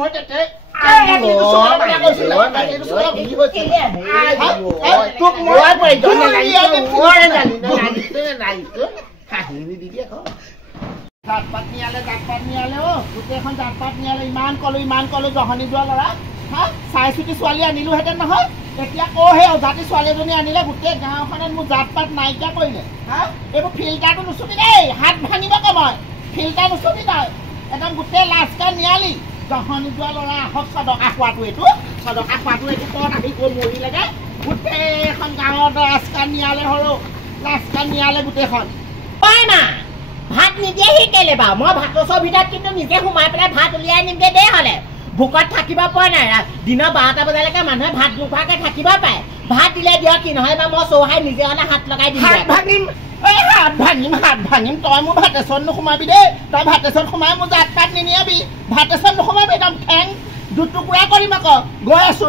মই তেতে তোক মই কাহিনী দি দিয়ে জাতপাত নিয়ালে গোটেইখন জাতপাত নিয়ালে ইমান কলো জহনি যোৱা ল'ৰা হা চাই চুটি ছোৱালী আনিলোহেঁতেন নহয় এতিয়া সেই অজাতি ছোৱালী এজনী আনিলে গোটেই গাঁওখনত মোৰ জাতপাত নাইকিয়া কৰিলে হা এইবোৰ ফিল্টাৰটো নুচুবি দেই হাত ভাঙিব কময় ফিল্টাৰ নুচুবি তই একদম গোটেই লাজকা নিয়ালি জহনি যোৱা ল'ৰা আহক চদকা খোৱাটো এইটো ক'ত আহি গৈ মৰি লাগে গোটেইখন গাঁৱত লাজকা নিয়ালে সৰু লাজকা নিয়ালে গোটেইখন মা ভাত নিদিয়ে সি কেলে বাৰু মই ভাতৰ চৰ ভিতৰত কিন্তু নিজে সোমাই পেলাই ভাত উলিয়াই নিমগে দেই হ'লে ভোকত থাকিব পৰা নাই দিনৰ 12টা বজালৈকে মানুহে ভাত নোখোৱাকৈ থাকিব পাৰে ভাত দিলে দিয়ক কি নহয় বা মই চৌহাই নিজে হ'লে হাত লগাই দিম হাত ভাঙিম তই মোৰ ভাতেচন নোসোমাবি দেই তই ভাতেচন সোমাই মোৰ জাতপাত নিনিয়াবি ভাতেচন নোসোমাবি একদম ঠেং দুটুকুৰা কৰিম আকৌ গৈ আছো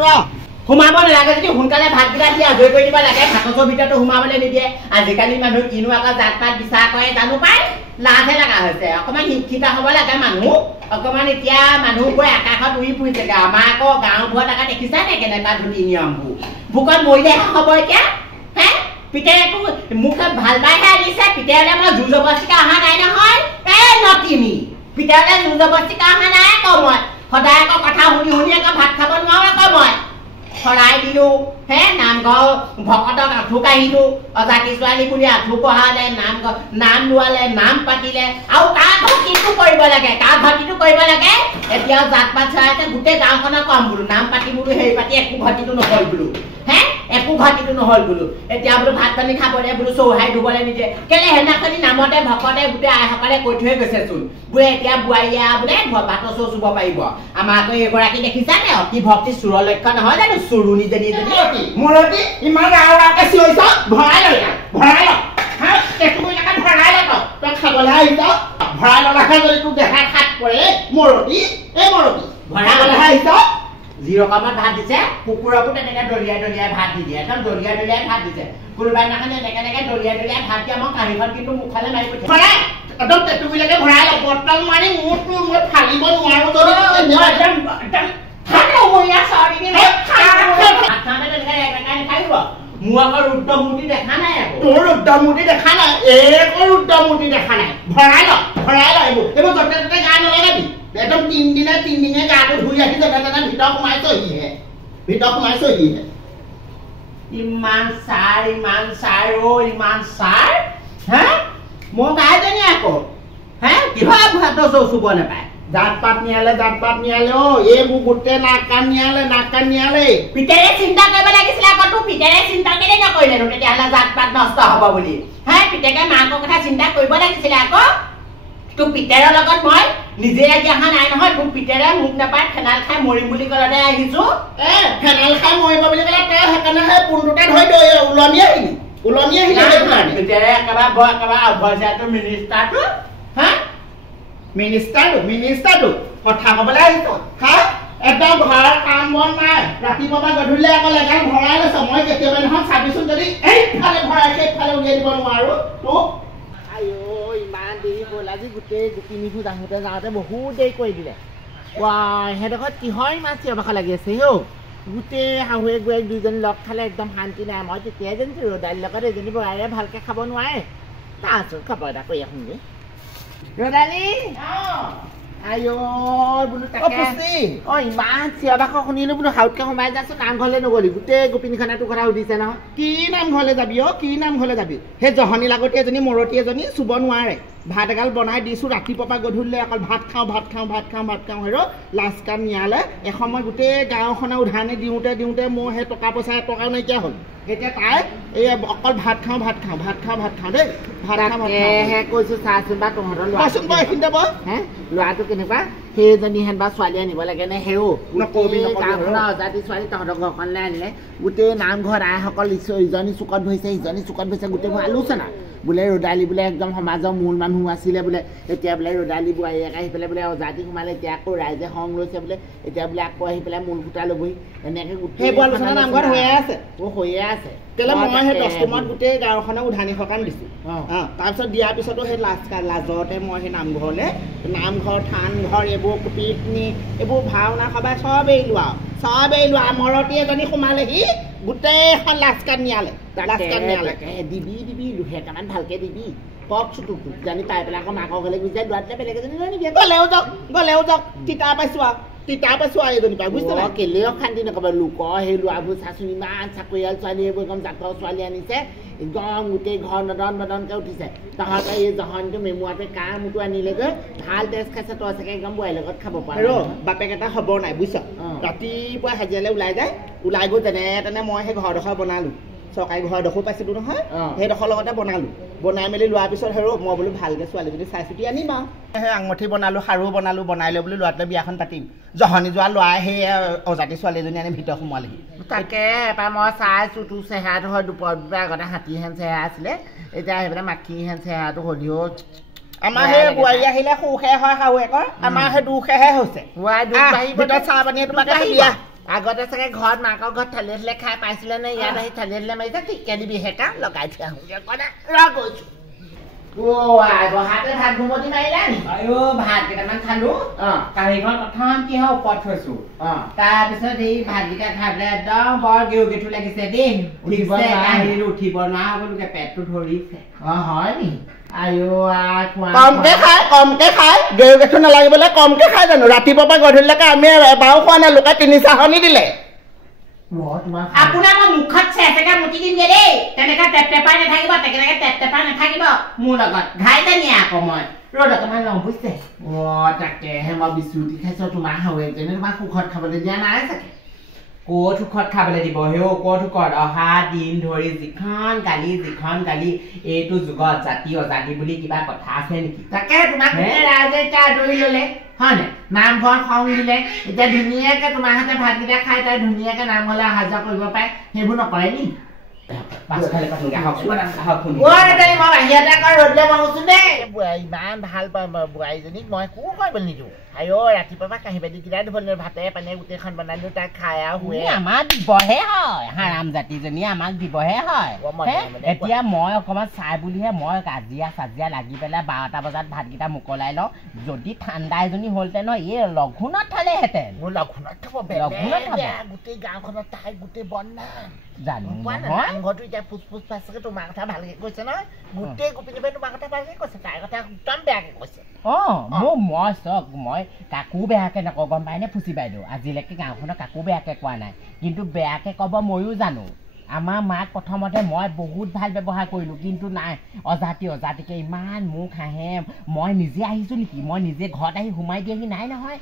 সোমাব নালাগে যদি সোনকালে ভাতবিলাক দি আজৰি কৰি দিব লাগে ভাতৰ ভিতৰতো সোমাবলৈ নিদিয়ে আজিকালি মানুহ কিনো আকৌ জাতপাত বিচাৰ কৰে জানো পাই লাজহে লগা হৈছে অকণমান শিক্ষিত হ'ব লাগে মানুহ অকণমান এতিয়া মানুহ গৈ আকাশত উৰি ফুৰিছেগৈ আমাৰ আকৌ গাঁওবোৰত আকৌ দেখিছা নে কেনেকুৱা ধুতি নিয়মবোৰ ভোকত মৰিলেহে হ'ব এতিয়া হে পিতেৰেতো মুখে ভাল পাইহে আনিছে পিতেৰলৈ মই জোৰ জবস্তিকে অহা নাই নহয় নতিমি পিতেৰলৈ জোৰ জবস্তিকে অহা নাই আকৌ মই সদায় আকৌ কথা শুনি আকৌ ভাত খাব নোৱাৰো আকৌ মই শৰাই দিলো হে নামঘৰ ভকতক আঁঠু কাঢ়িলো অজাতি ছোৱালী বুলি আঁঠু কঢ়ালে নাম লোৱালে নাম পাতিলে আৰু কাৰ ভক্তিটো কৰিব লাগে এতিয়াও জাতপাত চৰাইছে গোটেই গাঁওখনক কম বোলো নাম পাতি বোলো হেৰি পাতি একো ভক্তিটো নহ'ল বোলো হে একো ভক্তিটো নহ'ল বোলো এতিয়া বোলো ভাত পানী খাবলৈ বোলো চৌহাই ধুবলৈ নিদিয়ে কেলে সেইদিনাখনি নামতে ভকতে গোটেই আইসকলে কৈ থৈ গৈছেচোন বোলে এতিয়া বোৱাৰীয়া বোলে ভাতৰ চৌ চুব পাৰিব আমাৰ আকৌ এইগৰাকী দেখিছানে অতি ভক্তি চোৰৰ লক্ষ্য নহয় জানো চুৰুণীজনী মূৰতি ইমান ৰাওৰাকে চিঞৰিছ ভৰাই ল তই খাবলৈ আহিছ ভৰাই ললাহে যদি তোক দেখাই খাত পৰে মূৰতি ভৰাই আহিছ যি ৰকমত ভাত দিছে কুকুৰকো তেনেকে দলিয়াই ভাত দি দিয়ে একদম দলিয়াই ভাত দিছে কোনোবাই দিনাখন এনেকে দলিয়াই ভাত দিয়া মই কাঢ়িখন কিন্তু মুখালে মাৰি পঠিয়াই একদম পেটুবিলাকে ভৰাই ল বটল মাৰি মূৰটো মই ফালিব নোৱাৰো মোৰ আকৌ ৰুদ্ৰমূৰ্তি দেখা নাই আকৌ তোৰ ৰুদ্ৰমূৰ্তি দেখা নাই ৰুদ্ৰমূৰ্তি দেখা নাই ভৰাই ল এইবোৰ য'তে ত'তে গা নলগাবি একদম তিনদিনে গাটো ধুই আহি য'তে ত'তে ভিতৰত সোমাইছহিহে ইমান চাৰ হে মই গাইজনী আকৌ হে কিহৰ ভাতৰ চৌ চুব নাপায় জাতপাত নিয়ালে এইবোৰ গোটেই নাক কাণ নিয়ালে পিতেৰে চিন্তা কৰিব লাগিছিলে আকৌ তোৰ পিতেৰে চিন্তা কেলে নকৰিলে তেতিয়াহ'লে জাতপাত নষ্ট হ'ব বুলি হে পিতেকে মাকৰ কথা চিন্তা কৰিব লাগিছিলে আকৌ তোৰ পিতেৰৰ লগত মই নিজে আজি অহা নাই নহয় তোৰ পিতেৰে মোক নাপায় ফেনাইল খাই মৰিম বুলি ক'লতে আহিছো ফেনাইল খাই মৰিব বুলি ক'লে তই সেইকাৰণে সেই পোনটোতে ধৰি উলনি আহিলি পিতেৰে একেবাৰে অভ্যাসটো মিনিষ্টাৰটো হা মিনিষ্টাৰটো কথা ক'বলৈ আহিছ হা একদম ঘৰৰ কাম বন নাই ৰাতিপুৱা পৰা গধূলি আকৌ লেগাল ভৰাই লৈছ মই কেতিয়াবা নহয় চাবিচোন যদি এইফালে ভৰাই সেইফালে উলিয়াই দিব নোৱাৰো তোক ইমান দেৰি হ'ল আজি গোটেই গোপিনীবোৰ যাওঁতে বহুত দেৰি কৰি দিলে সেইডোখৰত কিহৰ ইমান চিঞৰ লাগি আছে গোটেই শাহুৱেক বোৱাৰীক দুইজনী লগ খালে একদম শান্তি নাই মই তেতিয়াই জানিছোঁ ৰ'দালিৰ লগত এজনী বোৱাৰীয়ে ভালকৈ খাব নোৱাৰে তাৰচোন খবৰ এটা কৰি আহোঁগৈ ৰ'দালি বোলো ইমান চিঞৰ বাখৰ শুনিলো বোলো হাউতকৈ সোমাই যাচোন নামঘৰলৈ নগ'লি গোটেই গোপিনীখনে তোৰ কথা সুধিছে নহয় কি নামঘৰলৈ যাবি সেই জহনী লাগতি এজনী মৰতি এজনী চুব নোৱাৰে ভাত এগাল বনাই দিছোঁ ৰাতিপুৱাৰ পৰা গধূলিলৈ অকল ভাত খাওঁ হেৰ লাজ কাম নিয়ালে এসময় গোটেই গাঁওখনে উধানি দিওঁতে মোৰ সেই টকা পইচা এটকাও নাইকিয়া হ'ল এতিয়া তাই এই অকল ভাত খাওঁ দেই কৈছোঁ চাচোন বা তহঁতৰ ল'ৰাচোন বাৰু এইখিনিতে বাৰু ল'ৰাটো কেনেকুৱা সেইজনী হেন বা ছোৱালী আনিব লাগে নে সেও গাঁওখনৰ অজাতি ছোৱালী তহঁতৰ ঘৰখনলৈ আনিলে গোটেই নামঘৰ আইসকল ইজনী চুকত বহিছে গোটেইবোৰ আলোচনা বোলে ৰদালি বোলে একদম সমাজৰ মূল মানুহ আছিলে বোলে এতিয়া বোলে ৰদালি বোৱাৰীয়েক আহি পেলাই বোলে অজাতি সোমালে এতিয়া আকৌ ৰাইজে খং লৈছে বোলে এতিয়া বোলে আকৌ আহি পেলাই মূল ফুটা ল'বহি এনেকৈ গোটেই আলোচনা নামঘৰত হৈয়ে আছে হৈয়ে আছে কেলে মই সেই 10 টিমত গোটেই গাঁওখনক উধানি সকাম দিছোঁ তাৰপিছত দিয়াৰ পিছতো সেই লাজতে মই সেই নামঘৰ থানঘৰ এইবোৰ পিকনিক এইবোৰ ভাওনা সবাই চব এৰিলোঁ আৰু আমৰতী এজনী সোমালেহি গোটেইখন লাজকাত নিয়ালে দিবি দুহেটামান ভালকে দিবি কওক চুটুক জানি পাই পেলাই আকৌ মাকৰ ঘৰলৈ গুচি যায় দুৱাৰতে বেলেগ এজনী লৈ নিবি গ'লেও যাওক তিতা পাইছোঁ আৰু এজনী পাই বুজিছে নাই কেলেও শান্তি নক'ব লোকৰ সেই ল'ৰাবোৰ চাচোন ইমান চাকৰিয়াল ছোৱালী এইবোৰ একদম জাতৰ ছোৱালী আনিছে একদম গোটেই ঘৰ নদনকৈ উঠিছে তহঁতে এই জহনটো মেমুৱাটোৱে কাৰ মোৰটো আনিলেগৈ ভাল তেজ খাইছে তই চাগে একদম বোৱাৰীৰ লগত খাব পাৰ বাপেক এটা খবৰ নাই বুজিছ ৰাতিপুৱা হাজিৰালৈ ওলাই গৈ তেনে মই সেই ঘৰডোখৰ বনালোঁ চৰকাৰী ঘৰডোখৰ পাইছিলোঁ নহয় সেইডোখৰ লগতে বনাই মেলি লোৱাৰ পিছত মই বোলো ভালকৈ ছোৱালীজনী চাই চিতি আনিম আৰু সেই আঙুঠি বনালোঁ খাৰু বনাই লৈ বোলো ল'ৰাটোৱে বিয়াখন পাতিম জহনি যোৱা ল'ৰাই সেই অজাতি ছোৱালীজনী আনি ভিতৰত সোমালেহি তাকে এবাৰ মই চাইছোঁ তোৰ চেহেৰাটো হয় দুপৰ আগতে হাতীহেন চেহেৰা আছিলে এতিয়া আহি পেলাই মাখিহেন চেহেৰাটো হ'লেও আমাৰ সেই বোৱাৰী আহিলে সুখে হয় শাহুৱেকৰ আমাৰ সেই দুখেহে হৈছে চাহ পানীয়ে তোমাকে দিয়া আগতে চাগে ঘৰত মাকৰ ঘৰত থালি খাই পাইছিলে নে ইয়াত আহি থালি মাৰিছে ঠিকে দিবি সেকা লগাই থৈ আহোঁগৈ বহাতে ভাত ঘুমতি মাৰিলা নি ভাত কেইটামান খালো কাঢ়িখন প্ৰথম কি হয় ওপৰত থৈছো তাৰপিছত এই ভাতকেইটা খাবলৈ একদম বৰ গেঠু লাগিছে দেই উঠিব নোৱাৰা বোলোকে পেটটো ধৰিছে হয় নি কমকে খাই গেৰু গেঠু নালাগিবলৈ কমকে খাই জানো ৰাতিপুৱাৰ পৰা গধূলিলৈকে আমি এবাৰো খোৱা নাই লোকে 3 চাহনি দিলে আপোনাৰ মই মুখত চেচেকা মুটি দিম দেই তেনেকৈ টেপটেপাই নাথাকিব মোৰ লগত ঘাইতে নিয়ে আকৌ মই ৰ'দ অকণমান লওঁ বুজিছে তাকেহে মই বিচুতি খাইছোঁ তোমাৰ শাহুৱেকজনী তোমাক সুখত খাবলৈ দিয়া নাই চাগে ক'ত সুখত খাবলৈ দিব সেই ক'ত সুখত অহা দিন ধৰি যিখন গালি এইটো যুগত জাতি অজাতি বুলি কিবা কথা আছে নেকি তাকে তোমাক ৰাইজে এতিয়া আদৰি ল'লে হয় নাই নামঘৰ খং দিলে এতিয়া ধুনীয়াকৈ তোমাৰ হাতে ভাতকেইটা খাই তাই ধুনীয়াকৈ নামঘৰলৈ অহা যোৱা কৰিব পাৰে সেইবোৰ নকৰে নি ইমান ভাল পাওঁ বোৱাৰীজনীক মই একো কৰিবলৈ নিদিওঁ ৰাতিপুৱাৰ পৰা কাঁহী বাতি কেইটা ধুব ভাতে পানীয়ে গোটেইখন বনাই দিওঁ তাক খাই আৰু শুৱে আমাক দিবহে হয় হাৰাম জাতিজনী আমাক দিবহে হয় এতিয়া মই অকণমান চাই বুলিহে মই কাজিয়া লাগি পেলাই 12টা বজাত ভাতকেইটা মোকলাই লওঁ যদি ঠাণ্ডা এজনী হ'লহেঁতেন এই লঘোণত খালেহেঁতেন মোৰ লঘোণত খাব গোটেই গাঁওখনত তাই গোটেই বদনাম জানো নামঘৰটো এতিয়া ফুচ পাইছে তোমাৰ কথা ভালকে কৈছে নহয় গোটেই গোপিনীবাই তোমাৰ কথা ভালকে কৈছে তাইৰ কথা একদম বেয়াকে কৈছে মই কাকো বেয়াকে নকওঁ গম পাই নে ফুচি বাইদেউ আজিলৈকে গাঁওখনত কাকো বেয়াকে কোৱা নাই কিন্তু বেয়াকে ক'ব ময়ো জানো আমাৰ মাক প্ৰথমতে মই বহুত ভাল ব্যৱহাৰ কৰিলোঁ কিন্তু নাই অজাতিকে ইমান মোক হাঁহে মই নিজে আহিছোঁ নেকি মই নিজে ঘৰত আহি সোমাই দিয়েহি নাই নহয়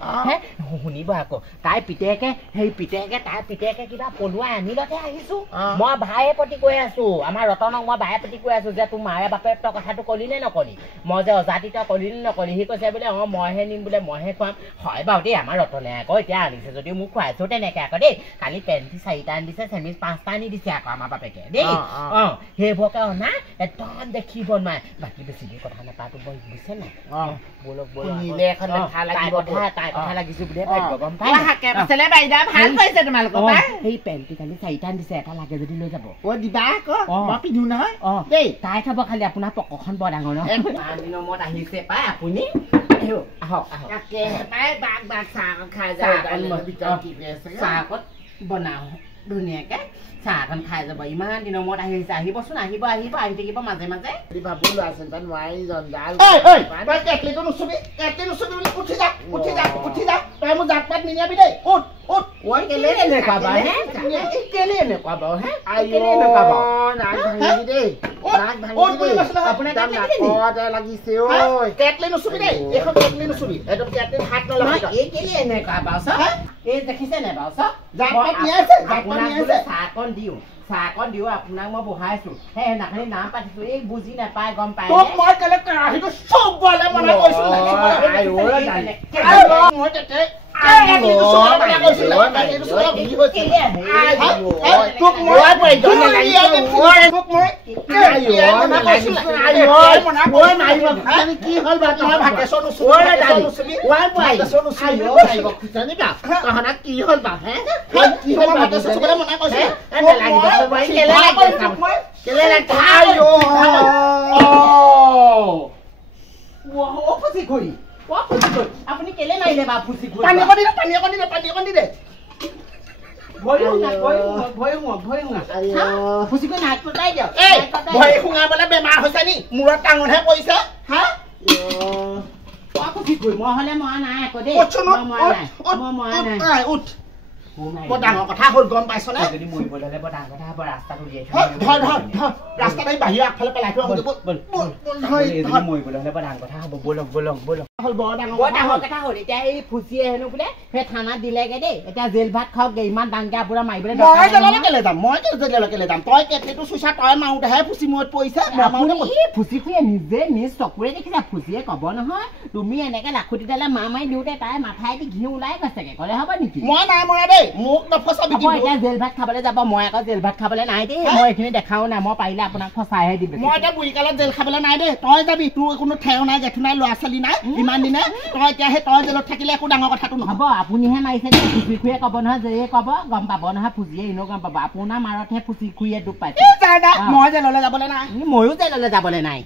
শুনিব আকৌ তাইৰ পিতেকে কিবা পলুৱাই আনিলতে আহিছোঁ মই ভাইৰ প্ৰতি কৈ আছোঁ আমাৰ ৰতনক মই ভাইৰ প্ৰতি কৈ আছোঁ যে তোৰ মাৰে বাপেক তই কথাটো ক'লি নে নকলি মই যে অজাতি তই ক'লি নে নকলি সি কৈছে বোলে মইহে নিম বোলে মইহে খুৱাম হয় বাৰু দেই আমাৰ ৰতনে আকৌ এতিয়া আনিছে যদিও মোক খুৱাইছোঁ তেনেকৈ আকৌ দেই কালি পেণ্টি 4টা আনি দিছে চেমিজ 5টা আনি দিছে আমাৰ বাপেকে দেই সেইবোৰকে অনা একদম দেখিব নোৱাৰে বাকী বেছি দেৰি কথা নাপাতো বৰ বুজিছে নাই বলক কথা লাগিছো বুলিহে ভাবিব গম পাই সেই পেণ্টি কালি 4টা দিছে এটা লাগে যদি লৈ যাব দিবা আকৌ মই পিন্ধো নহয় দেই তাই খাব খালি আপোনাৰ পকখন বৰ ডাঙৰ নহয় 5 দিনৰ মূৰত আহিছে পাই আপুনি আহক চাহ বনাওঁ ধুনীয়াকে চাহখন খাই যাব ইমান দিনৰ মূৰত আহিছে আহিবচোন আহিব আহি থাকিব মাজে মাজে ভাবো ল'ৰা ছোৱালী নোৱাৰি জঞ্জাল উঠি যা তই মোক জাত পাত নিনিয়াবি দেই দেখিছে নে চাহকণ দিওঁ আপোনাক মই বহাইছো সেই নাখানি নাম পাতিছো এই বুজি নাপায় গম পায় কৈছিল এইটো চব কি হৈছে তোক মই তোক মই কি হ'ল বা তই ভাকেশ্যন কি হ'ল বা কি হ'ল ভাকেশ্যন চুবলৈ মনা কৈছে আপুনি কেলে মাৰিলে বা ফুচি ঘূৰি পানী অকণ দি দে ভৰি শুঙাবলৈ বেমাৰ হৈছে নি মূৰত টাঙনহে পৰিছে হা মই হলে মৰা নাই আকৌ দেই উঠ বৰ ডাঙৰ কথা হ'ল গম পাইছ নে যদি মৰিবলৈ হলে বৰ ডাঙৰ কথা হ'ব ৰাস্তাত উলিয়াই ৰাস্তাত আহি বাহিৰ আগফালে পেলাই থৈ মৰিবলৈ হলে বৰ ডাঙৰ কথা হ'ব বলক বৰ ডাঙৰ কথা হ'ল এতিয়া এই ফুচিয়ে হেনো বোলে সেই থানাত দিলেগে দেই এতিয়া জেল ভাত খাওকগে ইমান ডাঙৰকে আপোনাৰ মাৰিবলৈ মই জেললৈ কেলে যাম তই কেটলিটো চুইছা তই মাৰোতেহে ফুচি মূৰত পৰিছে ফুচি খুৰীয়ে নিজে নিজ চকুৰে দেখিছা ফুচিয়ে কব নহয় তুমি এনেকে লাখুটি ডালে মাৰি দিওঁতে তাই মাথাইদি ঘিউ ওলাই গৈছেগে ক'লে হ'ব নেকি মই নাই মৰা দেই মোক নফচাবি এতিয়া জেল ভাত খাবলৈ যাব মই আকৌ জেল ভাত খাবলৈ নাই দেই মই এইখিনি দেখাও নাই মই পাৰিলে আপোনাক ফচাইহে দিম মই এতিয়া বুঢ়ী কালত জেল খাবলৈ নাই দেই তই যাবি তোৰ কোনো ঠেও নাই জেঠু নাই ল'ৰা ছোৱালী নাই ইমান দিনে তই এতিয়া সেই তই জেলত থাকিলে একো ডাঙৰ কথাটো নহ'ব আপুনিহে মাৰিছে দেই ফুচি খুৰীয়ে ক'ব নহয় যে ক'ব গম পাব নহয় ফুচিয়ে এনেও গম পাব আপোনাৰ মাৰতহে ফুচি খুৰীয়ে দুখ পাইছে মই জেললৈ যাবলৈ নাই ময়ো জেললৈ যাবলৈ নাই